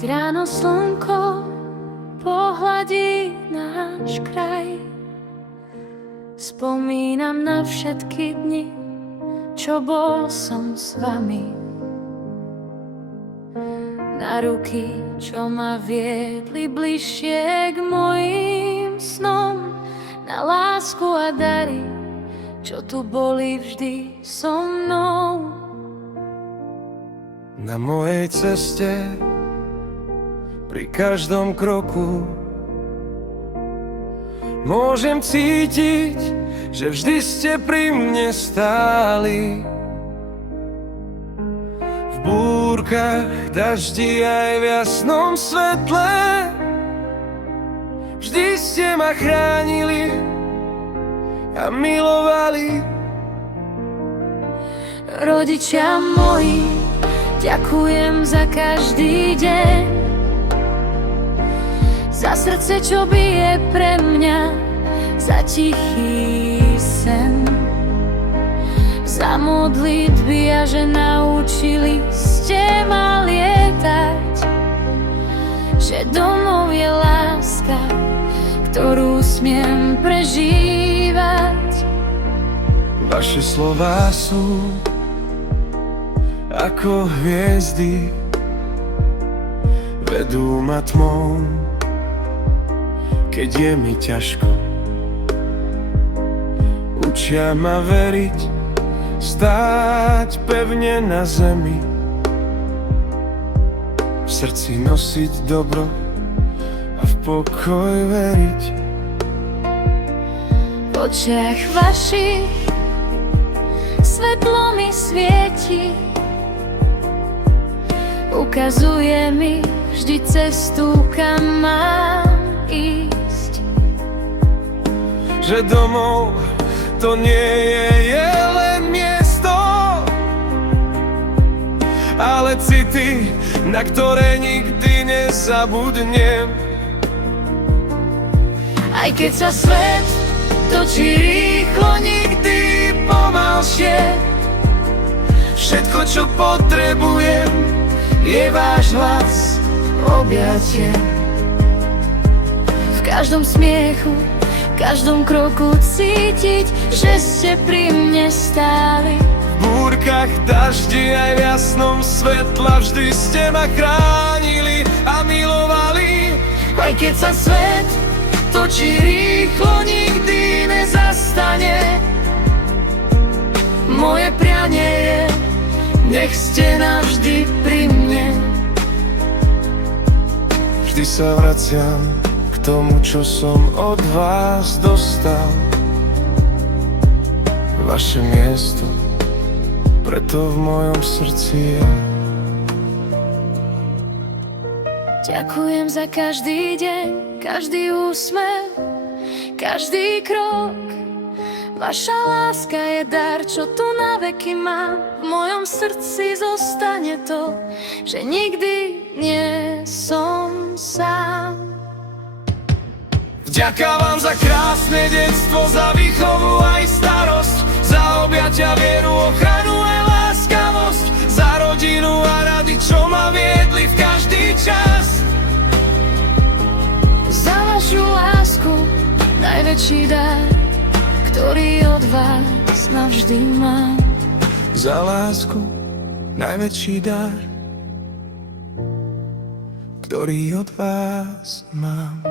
Keď ráno slnko pohladí náš kraj, spomínam na všetky dni, čo bol som s vami. Na ruky, čo ma viedli bližšie k mojim snom, na lásku a dary, čo tu boli vždy so mnou. Na mojej ceste, pri každom kroku, môžem cítiť, že vždy ste pri mne stáli. V búrkach, daždi aj v jasnom svetle, vždy ste ma chránili a milovali. Rodičia moji, ďakujem za každý deň, za srdce, čo bije pre mňa, za tichý sen, za modlitby a že naučili ste ma lietať, že domov je láska, ktorú smiem prežívať. Vaše slová sú ako hviezdy, vedú ma tmou, keď je mi ťažko. Učia ma veriť, stáť pevne na zemi, v srdci nosiť dobro a v pokoj veriť. V očiach vašich svetlo mi svieti, ukazuje mi vždy cestu, kam mám ísť. Že domov to nie je len miesto, ale city, na ktoré nikdy nezabudnem. Aj keď sa svet točí rýchlo, nikdy pomalšie, všetko, čo potrebujem, je váš hlas, objatie. V každom smiechu, každom kroku cítiť, že ste pri mne stáli. V búrkach, daždi aj v jasnom svetla, vždy ste ma chránili a milovali. Aj keď sa svet točí rýchlo, nikdy nezastane. Moje prianie je, nech ste navždy pri mne. Vždy sa vraciam k tomu, čo som od vás dostal. Vaše miesto preto v mojom srdci je. Ďakujem za každý deň, každý úsmev, každý krok. Vaša láska je dar, čo tu na veky mám. V mojom srdci zostane to, že nikdy nie som sám. Vďaka vám za krásne detstvo, za výchovu aj starosť, za objatia, vieru, ochranu aj láskavosť, za rodinu a rady, čo ma viedli v každý čas. Za vašu lásku, najväčší dar, ktorý od vás navždy mám. Za lásku, najväčší dar, ktorý od vás mám.